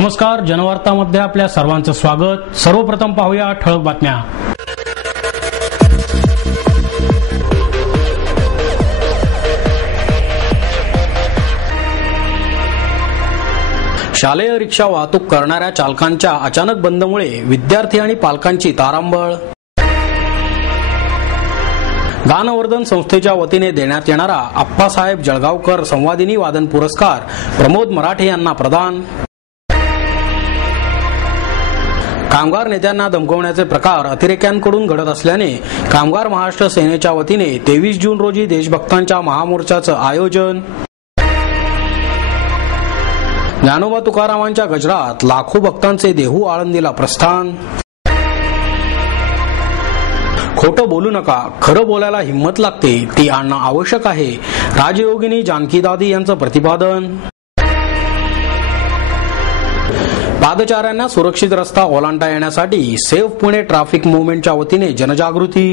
नमस्कार, जनवार्तामध्ये आपल्या सर्वांचं स्वागत। सर्वप्रथम पाहूया ठळक बातम्या। शालेय रिक्षा वाहतूक करणाऱ्या चालकांच्या अचानक बंदमुळे विद्यार्थी आणि पालकांची तारांबळ। गानवर्धन संस्थेच्या वतीने देण्यात येणारा आप्पासाहेब जळगावकर संवादिनी वादन पुरस्कार प्रमोद मराठे यांना प्रदान। कामगार नेत्यांना धमकवण्याचे प्रकार अतिरेक्यांकडून घडत असल्याने कामगार महाराष्ट्र सेनेच्या वतीने 23 जून रोजी देशभक्तांच्या महामोर्चाचं आयोजन। ज्ञानोबा तुकारामांच्या गजरात लाखो भक्तांचे देहू आळंदीला प्रस्थान। खोटं बोलू नका, खरं बोलायला हिंमत लागते, ती आणणं आवश्यक आहे, राजयोगिनी जानकी दादी यांचं प्रतिपादन। पादचाऱ्यांना सुरक्षित रस्ता ओलांडता येण्यासाठी सेव्ह पुणे ट्रॅफिक मुव्हमेंटच्या वतीने जनजागृती।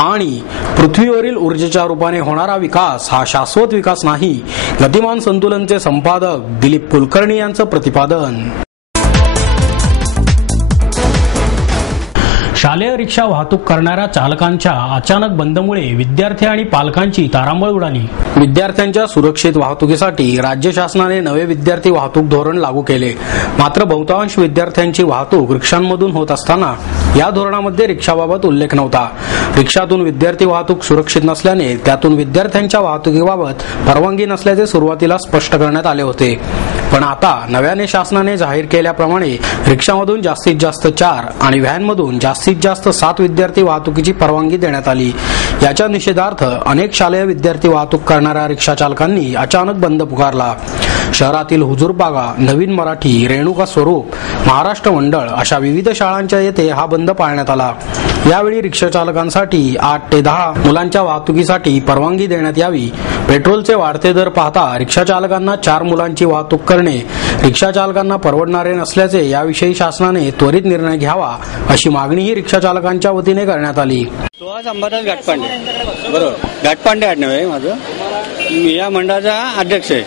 आणि पृथ्वीवरील ऊर्जेच्या रूपाने होणारा विकास हा शाश्वत विकास नाही, गतिमान संतुलनचे संपादक दिलीप कुलकर्णी यांचं प्रतिपादन। शालेय रिक्षा वाहतूक करणाऱ्या चालकांच्या अचानक बंदमुळे विद्यार्थी आणि पालकांची तारांबळ उडाली। विद्यार्थ्यांच्या सुरक्षित वाहतुकीसाठी राज्य शासनाने नवे विद्यार्थी वाहतूक धोरण लागू केले। मात्र बहुतांश विद्यार्थ्यांची वाहतूक रिक्षांमधून होत असताना या धोरणामध्ये रिक्षाबाबत उल्लेख नव्हता। रिक्षातून विद्यार्थी वाहतूक सुरक्षित नसल्याने त्यातून विद्यार्थ्यांच्या वाहतुकीबाबत परवानगी नसल्याचे सुरुवातीला स्पष्ट करण्यात आले होते। पण आता नव्याने शासनाने जाहीर केल्याप्रमाणे रिक्षामधून जास्तीत जास्त 4 आणि व्हॅनमधून जास्तीत जास्त 7 विद्यार्थी वाहतुकीची परवानगी देण्यात आली। याच्या निषेधार्थ अनेक शालेय विद्यार्थी वाहतूक करणाऱ्या रिक्षा चालकांनी अचानक बंद पुकारला। शहरातील हुजूरपागा, नवीन मराठी, रेणुका स्वरूप, महाराष्ट्र मंडळ अशा विविध शाळांच्या येथे हा बंद पाळण्यात आला। यावेळी रिक्षा चालकांसाठी 8 ते 10 मुलांच्या वाहतुकीसाठी परवानगी देण्यात यावी। पेट्रोलचे वाढते दर पाहता रिक्षा चालकांना 4 मुलांची वाहतूक करणे रिक्षा चालकांना परवडणारे नसल्याचे याविषयी शासनाने त्वरित निर्णय घ्यावा अशी मागणीही रिक्षा चालकांच्या वतीने करण्यात आली। सुहास अंबादास घाटपांडे, बरोबर, घाटपांडे आडनाव आहे माझं। मी या मंडळाचा अध्यक्ष आहे,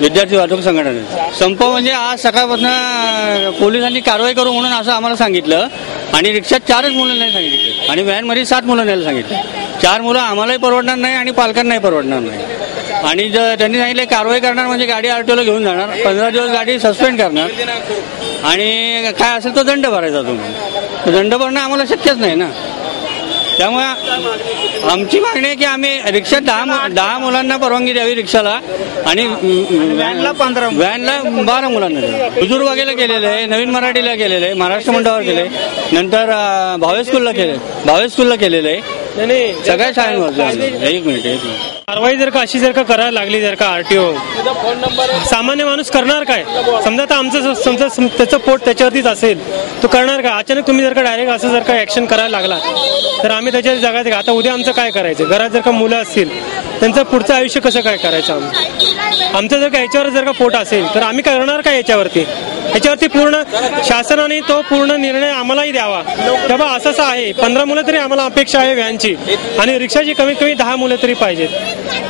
विद्यार्थी वाहतूक संघटनेचा। संप म्हणजे आज सकाळपासून पोलिसांनी कारवाई करू म्हणून असं आम्हाला सांगितलं आणि रिक्षात 4च मुलं नाही सांगितले आणि व्हॅनमध्ये 7 मुलं न्यायला सांगितले। 4 मुलं आम्हालाही परवडणार नाही आणि पालकांनाही परवडणार नाही। आणि जर त्यांनी सांगितले कारवाई करणार म्हणजे गाडी आरटीओला घेऊन जाणार, 15 दिवस गाडी सस्पेंड करणार आणि काय असेल तो दंड भरायचा। तुम्ही दंड भरणं आम्हाला शक्यच नाही ना। त्यामुळे आमची मागणी आहे की आम्ही रिक्षात 10 मुलांना परवानगी द्यावी रिक्षाला आणि व्हॅनला 12 मुलांना द्यावी। हुजूर वगैरे केलेलं आहे, नवीन मराठीला केलेलं आहे, महाराष्ट्र मंडळावर केले, नंतर भावे स्कूलला केलेलं आहे, सगळ्या शाळांवर। एक मिनिट कारवाई जर का अशी करायला लागली, जर का आरटीओ, सामान्य माणूस करणार काय? समजा आता आमचं त्याचं पोट त्याच्यावरतीच असेल, तो करणार काय? अचानक तुम्ही जर का डायरेक्ट असं जर का ऍक्शन करायला लागला तर आम्ही त्याच्या जगात आता उद्या आमचं काय करायचं? घरात जर का मुलं असतील त्यांचं पुढचं आयुष्य कसं काय करायचं? आमचं जर का याच्यावर जर का पोट असेल तर आम्ही करणार काय याच्यावरती पूर्ण शासनाने तो पूर्ण निर्णय आम्हालाही द्यावा। तेव्हा असं आहे, 15 मुलं तरी आम्हाला अपेक्षा आहे व्हॅनची आणि रिक्षाची कमीत कमी 10 मुलं तरी पाहिजेत।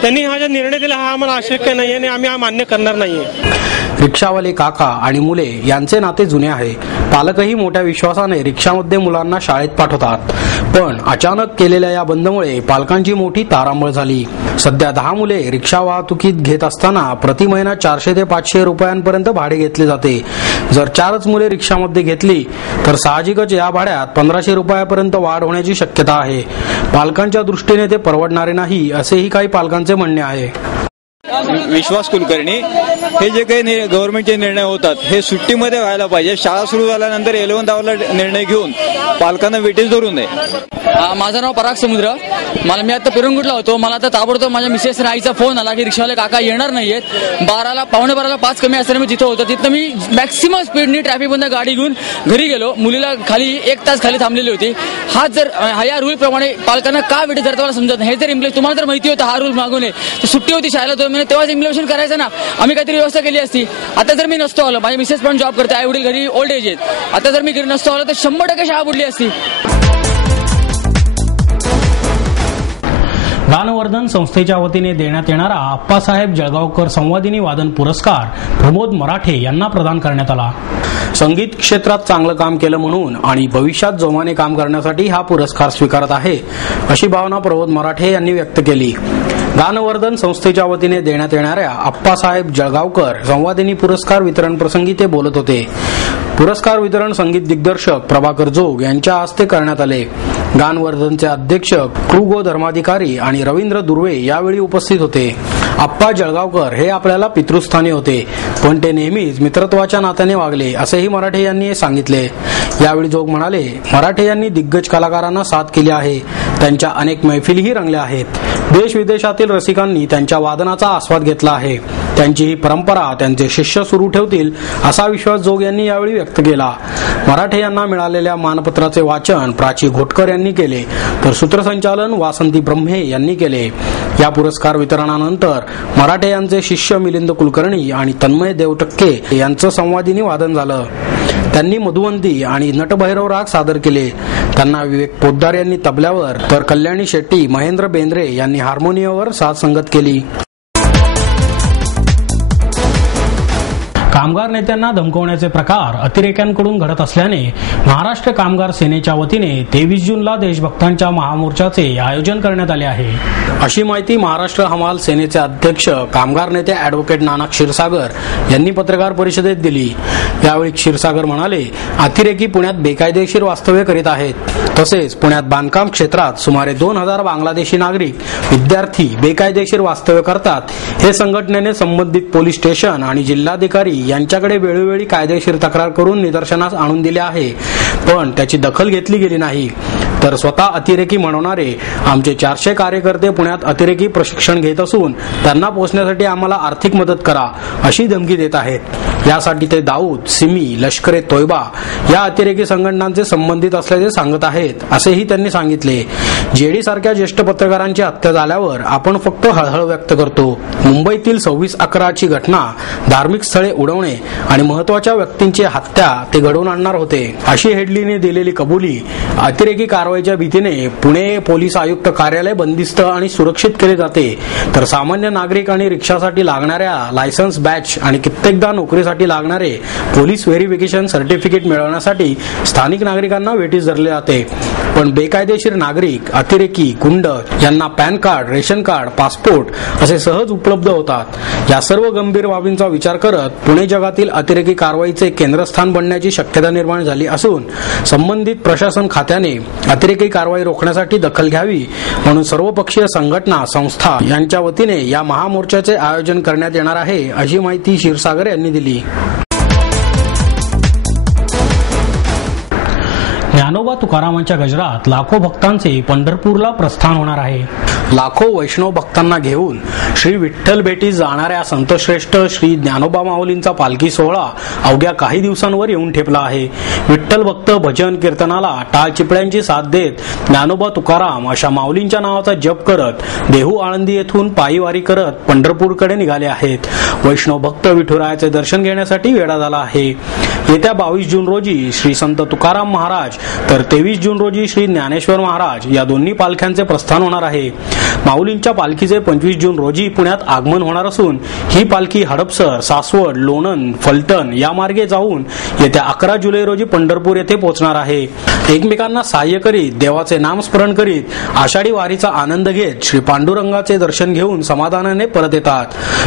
त्यांनी हा जो निर्णय दिला हा आम्हाला अशक्य नाही आणि आम्ही हा मान्य करणार नाहीये। रिक्षावाले काका आणि मुले यांचे नाते जुने आहे। पालकही मोठ्या विश्वासाने रिक्षामध्ये मुलांना शाळेत पाठवतात, पण अचानक केलेल्या या बंदमुळे पालकांची मोठी तारांबळ झाली। सध्या 10 मुले रिक्षा वाहतुकीत घेत असताना प्रति महिना 400 ते 500 रुपयांपर्यंत भाडे घेतले जाते। जर 4च मुले रिक्षामध्ये घेतली तर साहजिकच या भाड्यात 1500 रुपयापर्यंत वाढ होण्याची शक्यता आहे। पालकांच्या दृष्टीने ते परवडणारे नाही असेही काही पालकांचे म्हणणे आहे। विश्वास कुलकर्णी, हे जे काही गव्हर्नमेंटचे निर्णय होतात हे सुट्टीमध्ये व्हायला पाहिजे। शाळा सुरू झाल्यानंतर 11th आवरला निर्णय घेऊन पालकांना वेटेज धरू नये। माझं नाव पराग समुद्र, मी आता पिरंगुटला होतो। मला आता ताबडतोब माझ्या मिसेस आईचा फोन आला की रिक्षावाले काका येणार नाहीयेत। 12:15 5 कमी असताना मी तिथं होतो। तिथं मी मॅक्सिमम स्पीडनी ट्रॅफिक बंद गाडी घेऊन घरी गेलो। मुलीला खाली 1 तास खाली थांबलेली होती। या रूल प्रमाणे पालकांना का वेटेज धरता मला समजत नाही। हे जर तुम्हाला जर माहिती होतं हा रूल मागू नये तर सुट्टी होती शाळेला 2 महिने, तेव्हाच इम्प्लिमेंटेशन करायचं ना। आम्ही काहीतरी व्यवस्था केली असती। आता जर मी नसतो आलो, माझी मिसेस पण जॉब करते, आई वडील घरी ओल्ड एज आहेत, आता जर मी घरी नसतो आलो तर 100% शाळा बुडली असती। गानवर्धन संस्थेच्या वतीने देण्यात येणारा आप्पासाहेब जळगावकर संवादिनी वादन पुरस्कार प्रमोद मराठे यांना प्रदान करण्यात आला. संगीत क्षेत्रात चांगलं काम केलं म्हणून आणि भविष्यात जोमाने काम करण्यासाठी हा पुरस्कार स्वीकारत आहे, अशी भावना प्रमोद मराठे यांनी व्यक्त केली. गानवर्धन संस्थेच्या वतीने देण्यात येणाऱ्या आप्पासाहेब जळगावकर संवादिनी पुरस्कार वितरण प्रसंगी ते बोलत होते. पुरस्कार वितरण संगीत दिग्दर्शक प्रभाकर जोग यांच्या हस्ते करण्यात आले. गानवर्धनचे अध्यक्ष कृगो धर्माधिकारी आणि रवींद्र दुर्वे यावेळी उपस्थित होते. आप्पा जळगावकर हे आपल्याला पितृस्थानी होते, पण ते नेहमीच मित्रत्वाच्या नात्याने वागले, असेही मराठे यांनी सांगितले. यावेळी जोग म्हणाले, मराठे यांनी दिग्गज कलाकारांना साथ केली आहे. त्यांच्या अनेक मैफिलीही रंगल्या आहेत. देश विदेशातील रसिकांनी त्यांच्या वादनाचा आस्वाद घेतला आहे. त्यांची ही परंपरा त्यांचे शिष्य सुरू ठेवतील, असा विश्वास जोग यांनी यावेळी व्यक्त केला. मराठे यांना मिळालेल्या मानपत्राचे वाचन प्राची घोटकर यांनी केले, तर सूत्रसंचालन वासंती ब्रह्मे यांनी केले. या पुरस्कार वितरणानंतर मराठे यांचे शिष्य मिलिंद कुलकर्णी आणि तन्मय देवटक्के यांचं संवादिनी वादन झालं. त्यांनी मधुवंती आणि नटभैरव राग सादर केले. त्यांना विवेक पोद्दार यांनी तबल्यावर, तर कल्याणी शेट्टी, महेंद्र बेंद्रे यांनी हार्मोनियमवर साथ संगत केली. कामगार नेत्यांना धमकवण्याचे प्रकार अतिरेक्यांकडून घडत असल्याने महाराष्ट्र कामगार सेनेच्या वतीने 23 जूनला देशभक्तांच्या महामोर्चाचे आयोजन करण्यात आले आहे, अशी माहिती महाराष्ट्र हमाल सेनेचे अध्यक्ष कामगार नेते ॲडव्होकेट नाना क्षीरसागर यांनी पत्रकार परिषदेत दिली. यावेळी क्षीरसागर म्हणाले, अतिरेकी पुण्यात बेकायदेशीर वास्तव्य करीत आहेत. तसेच पुण्यात बांधकाम क्षेत्रात सुमारे 2000 बांगलादेशी नागरिक, विद्यार्थी बेकायदेशीर वास्तव्य करतात. हे संघटनेने संबंधित पोलीस स्टेशन आणि जिल्हाधिकारी यांच्याकडे वेळोवेळी कायदेशीर तक्रार करून निदर्शनास आणून दिले आहे, पण त्याची दखल घेतली गेली नाही. तर स्वतः अतिरेकी म्हणवणारे आमचे 400 कार्यकर्ते पुण्यात अतिरेकी प्रशिक्षण घेत असून त्यांना पोहोचण्यासाठी आम्हाला आर्थिक मदत करा, अशी धमकी देत आहेत. यासाठी ते दाऊद, सिमी, लष्करे तोयबा या अतिरेकी संघटनांचे संबंधित असल्याचे सांगत आहेत, असेही त्यांनी सांगितले. जेडी सारख्या ज्येष्ठ पत्रकारांची हत्या झाल्यावर आपण फक्त हळहळ व्यक्त करतो. मुंबईतील 26/11ची घटना, धार्मिक स्थळे उडवणे आणि महत्वाच्या व्यक्तींची हत्या ते घडवून आणणार होते, अशी हेडलीने दिलेली कबुली. अतिरेकी कारवाईच्या भीतीने पुणे पोलीस आयुक्त कार्यालय बंदिस्त आणि सुरक्षित केले जाते, तर सामान्य नागरिक आणि रिक्षासाठी लागणाऱ्या लायसन्स बॅच आणि कित्येकदा नोकरीसाठी लागणारे पोलीस व्हेरिफिकेशन सर्टिफिकेट मिळवण्यासाठी स्थानिक नागरिकांना वेठीस धरले जाते. पण बेकायदेशीर नागरिक, अतिरेकी, गुंड यांना pan card, ration card, passport असे सहज उपलब्ध होतात. या सर्व गंभीर बाबींचा विचार करत पुणे जगातील अतिरेकी कारवाईचे केंद्रस्थान बनण्याची शक्यता निर्माण झाली असून संबंधित प्रशासन खात्याने अतिरेकी कारवाई रोखण्यासाठी दखल घ्यावी, म्हणून सर्वपक्षीय संघटना, संस्था यांच्या वतीने या महामोर्चाचे आयोजन करण्यात येणार आहे, अशी माहिती क्षीरसागर यांनी दिली. ज्ञानोबा तुकारामांच्या गजरात लाखो भक्तांचे पंढरपूरला प्रस्थान होणार आहे. लाखो वैष्णव भक्तांना घेऊन श्री विठ्ठल भेटी जाणाऱ्या संतश्रेष्ठ श्री ज्ञानोबा माऊलींचा पालखी सोहळा अवघ्या काही दिवसांवर येऊन ठेपला आहे. विठ्ठल भक्त भजन कीर्तनाला टाळ चिपळ्यांची साथ देत ज्ञानोबा तुकाराम अशा माऊलींच्या नावाचा जप करत देहू आळंदी येथून पायी वारी करत पंढरपूरकडे निघाले आहेत. वैष्णव भक्त विठुरायाचे दर्शन घेण्यासाठी वेढा झाला आहे. येत्या 22 जून रोजी श्री संत तुकाराम महाराज, तर 23 जून रोजी श्री ज्ञानेश्वर महाराज या दोन्ही पालख्यांचे प्रस्थान होणार आहे. माऊलींच्या पालखीचे 25 जून रोजी पुण्यात आगमन होणार असून ही पालखी हडपसर, सासवड, लोणंद, फलटण या मार्गे जाऊन येत्या 11 जुलै रोजी पंढरपूर येथे पोहोचणार आहे. एकमेकांना सहाय्य करीत, देवाचे नामस्मरण करीत, आषाढी वारीचा आनंद घेत श्री पांडुरंगाचे दर्शन घेऊन समाधानाने परत येतात.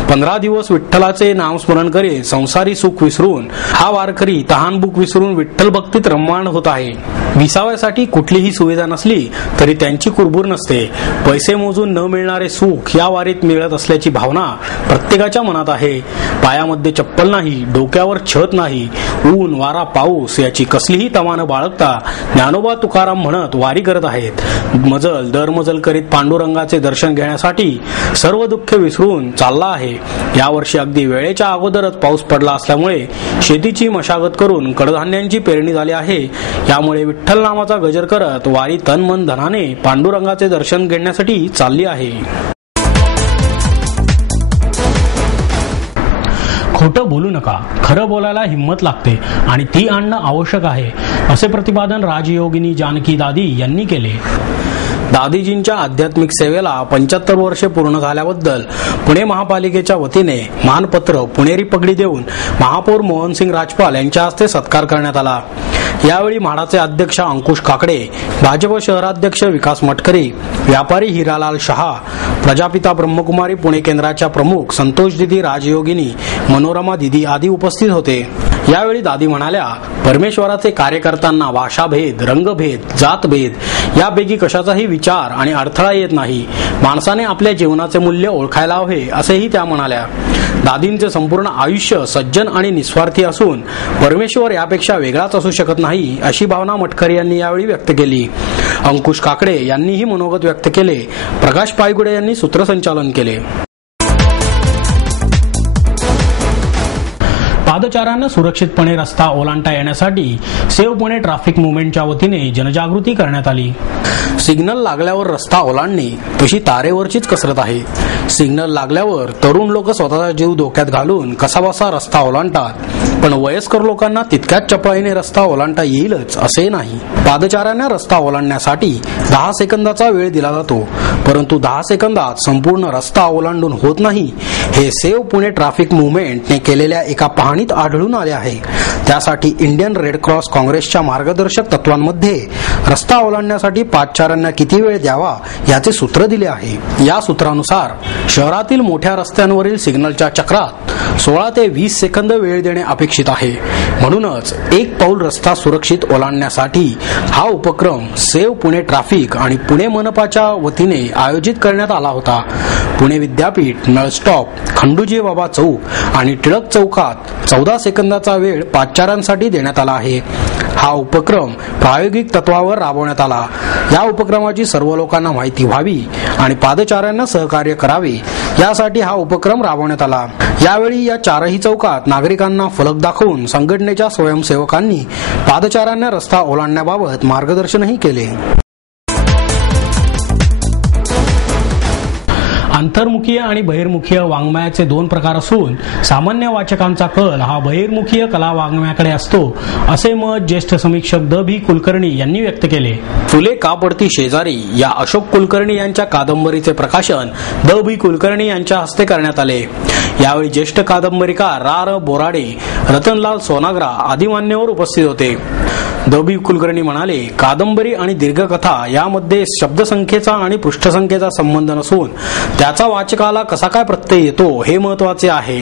15 दिवस विठ्ठलाचे नामस्मरण करीत संसारी सुख विसरून हा वारकरी तहानभूक विसरून विठ्ठल भक्तीत रममाण होत आहे. विसाव्यासाठी कुठलीही सुविधा नसली तरी त्यांची कुरबूर नसते. पैसे मोजून न मिळणारे सुख या वारीत मिळत असल्याची भावना प्रत्येकाच्या मनात आहे. पायामध्ये चप्पल नाही, डोक्यावर छत नाही, ऊन, वारा, पाऊस याची कसलीही तमा न बाळगता ज्ञानोबा तुकाराम म्हणत वारी करत आहेत. मजल दरमजल करीत पांडुरंगाचे दर्शन घेण्यासाठी सर्व दुःख विसरून चालला आहे. यावर्षी अगदी वेळेच्या अगोदरच पाऊस पडला असल्यामुळे शेतीची मशागत करून कडधान्यांची पेरणी झाली आहे. यामुळे विठ्ठल नामाचा गजर करत वारी तन मन धनाने पांडुरंगाचे दर्शन घेण्यासाठी चालली आहे. खोटं बोलू नका, खरं बोलायला हिंमत लागते आणि ती आणणं आवश्यक आहे, असे प्रतिपादन राजयोगिनी जानकी दादी यांनी केले. दादीजींच्या आध्यात्मिक सेवेला 75 वर्षे पूर्ण झाल्याबद्दल पुणे महापालिकेच्या वतीने मानपत्र, पुणेरी पगडी देऊन महापौर मोहनसिंग राजपाल यांच्या हस्ते सत्कार करण्यात आला। यावेळी म्हाडाचे अध्यक्ष अंकुश काकडे, भाजप शहराध्यक्ष विकास मटकरी, व्यापारी हिरालाल शहा, प्रजापिता ब्रह्मकुमारी पुणे केंद्राच्या प्रमुख संतोष दिदी, राजयोगिनी, मनोरमा दिदी आदी उपस्थित होते। यावेळी दादी म्हणाल्या, परमेश्वराचे कार्य करताना भाषाभेद, रंगभेद, जातभेद यापैकी कशाचाही विचार आणि अडथळा येत नाही। माणसाने आपल्या जीवनाचे मूल्य ओळखायला हवे असेही त्या म्हणाल्या। दादींचे संपूर्ण आयुष्य सज्जन आणि निस्वार्थी असून परमेश्वर यापेक्षा वेगळाच असू शकत नाही अशी भावना मटकरी यांनी यावेळी व्यक्त केली। अंकुश काकडे यांनीही मनोगत व्यक्त केले। प्रकाश पायगुडे यांनी सूत्रसंचालन केले। पादचाऱ्यांना सुरक्षितपणे रस्ता ओलांडता येण्यासाठी सेव्ह पुणे ट्रॅफिक मुव्हमेंटच्या वतीने जनजागृती करण्यात आली। सिग्नल लागल्यावर रस्ता ओलांडणे तशी तारेवरचीच कसरत आहे। सिग्नल लागल्यावर तरुण लोक स्वतःचा जीव धोक्यात घालून कसाबसा रस्ता ओलांडतात, पण वयस्कर लोकांना तितक्याच चपळाईने रस्ता ओलांडता येईलच असे नाही। पादचाऱ्यांना रस्ता ओलांडण्यासाठी 10 सेकंदाचा वेळ दिला जातो, परंतु 10 सेकंदात संपूर्ण रस्ता ओलांडून होत नाही हे सेव्ह पुणे ट्रॅफिक मुव्हमेंटने केलेल्या एका पाहणीत आढळून आले आहे। त्यासाठी इंडियन रेड क्रॉस काँग्रेसच्या मार्गदर्शक तत्वांमध्ये रस्ता ओलांडण्यासाठी पादचाऱ्यांना किती वेळ द्यावा याचे सूत्र दिले आहे। या सूत्रानुसार शहरातील मोठ्या रस्त्यांवरील सिग्नलच्या चक्रात 16 ते 20 सेकंद वेळ देणे अपेक्षित आहे। म्हणूनच एक पाऊल रस्ता सुरक्षित ओलांडण्यासाठी हा उपक्रम सेव्ह पुणे ट्रॅफिक आणि पुणे मनपाच्या वतीने आयोजित करण्यात आला होता। पुणे विद्यापीठ, नळस्टॉप, खंडूजी बाबा चौक आणि टिळक चौकात 14 सेकंदाचा वेळ पादचाऱ्यांसाठी देण्यात आला आहे। हा उपक्रम प्रायोगिक तत्वावर राबवण्यात आला। या उपक्रमाची सर्व लोकांना माहिती व्हावी आणि पादचाऱ्यांना सहकार्य करावे यासाठी हा उपक्रम राबवण्यात आला। यावेळी या 4ही चौकात नागरिकांना फलक दाखवून संघटनेच्या स्वयंसेवकांनी पादचाऱ्यांना रस्ता ओलांडण्याबाबत मार्गदर्शनही केले। अंतर्मुखीय आणि बहिर्मुखीय वाङ्मयाचे 2 प्रकार असून सामान्य वाचकांचा कल हा बहिर्मुखीय कला वाङ्मयाकडे असतो असे मत ज्येष्ठ समीक्षक द भी कुलकर्णी यांनी व्यक्त केले। फुले का पडती शेजारी या अशोक कुलकर्णी यांच्या कादंबरीचे प्रकाशन द भी कुलकर्णी यांच्या हस्ते करण्यात आले। यावेळी ज्येष्ठ कादंबरीकार रा. बोराडे, रतनलाल सोनाग्रा आदी मान्यवर उपस्थित होते। द भी कुलकर्णी म्हणाले, कादंबरी आणि दीर्घकथा यामध्ये शब्दसंख्येचा आणि पृष्ठसंख्येचा संबंध नसून त्याचा वाचकाला कसा काय प्रत्यय येतो हे महत्त्वाचे आहे।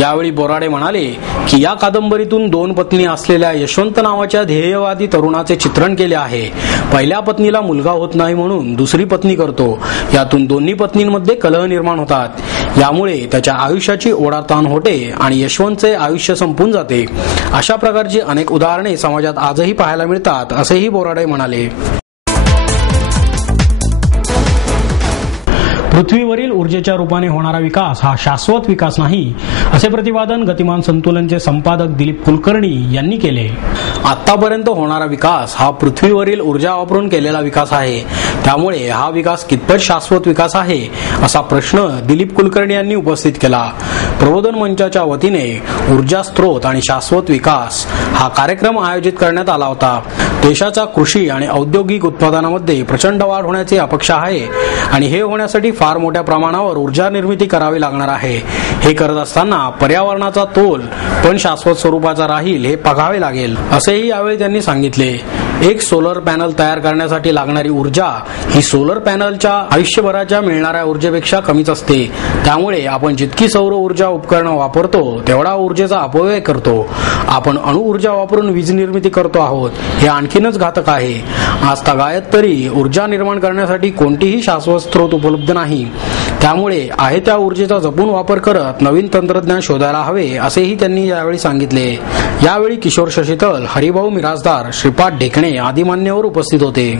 यावेळी बोराडे म्हणाले की या कादंबरीतून 2 पत्नी असलेल्या यशवंत नावाच्या ध्येयवादी तरुणाचे चित्रण केले आहे। पहिल्या पत्नीला मुलगा होत नाही म्हणून दुसरी पत्नी करतो, यातून दोन्ही पत्नींमध्ये कलह निर्माण होतात। यामुळे त्याच्या आयुष्याची ओढाताण होते आणि यशवंतचे आयुष्य संपून जाते। अशा प्रकारची अनेक उदाहरणे समाजात आजही पाहायला मिळतात असेही बोराडे म्हणाले। पृथ्वीवरील ऊर्जेच्या रूपाने होणारा विकास हा शाश्वत विकास नाही असे प्रतिपादन गतिमान संतुलनचे संपादक दिलीप कुलकर्णी यांनी केले। आतापर्यंत होणारा विकास हा पृथ्वीवरील ऊर्जा वापरून केलेला विकास आहे, त्यामुळे हा विकास कितपत शाश्वत विकास आहे असा प्रश्न दिलीप कुलकर्णी यांनी उपस्थित केला। प्रबोधन मंचाच्या वतीने ऊर्जा स्त्रोत आणि शाश्वत विकास हा कार्यक्रम आयोजित करण्यात आला होता। देशाच्या कृषी आणि औद्योगिक उत्पादनामध्ये प्रचंड वाढ होण्याची अपेक्षा आहे आणि हे होण्यासाठी फार मोठ्या प्रमाणावर ऊर्जा निर्मिती करावी लागणार आहे। हे करत असताना पर्यावरणाचा तोल पण शाश्वत स्वरूपाचा राहील हे बघावे लागेल असेही यावेळी त्यांनी सांगितले। एक सोलर पॅनल तयार करण्यासाठी लागणारी ऊर्जा ही सोलर पॅनलच्या आयुष्यभराच्या मिळणाऱ्या ऊर्जेपेक्षा कमीच असते। त्यामुळे आपण जितकी सौर ऊर्जा उपकरणं वापरतो तेवढा ऊर्जेचा अपव्यय करतो। आपण अणुऊर्जा वापरून वीज निर्मिती करतो आहोत, हे आणखीनच घातक आहे। आज तागायत तरी ऊर्जा निर्माण करण्यासाठी कोणतीही शाश्वत स्त्रोत उपलब्ध नाही, त्यामुळे आहे त्या ऊर्जेचा जपून वापर करत नवीन तंत्रज्ञान शोधायला हवे असेही त्यांनी यावेळी सांगितले। यावेळी किशोर शशीतल, हरिभाऊ मिराजदार, श्रीपाद ढेकणे आदी मान्यवर उपस्थित होते।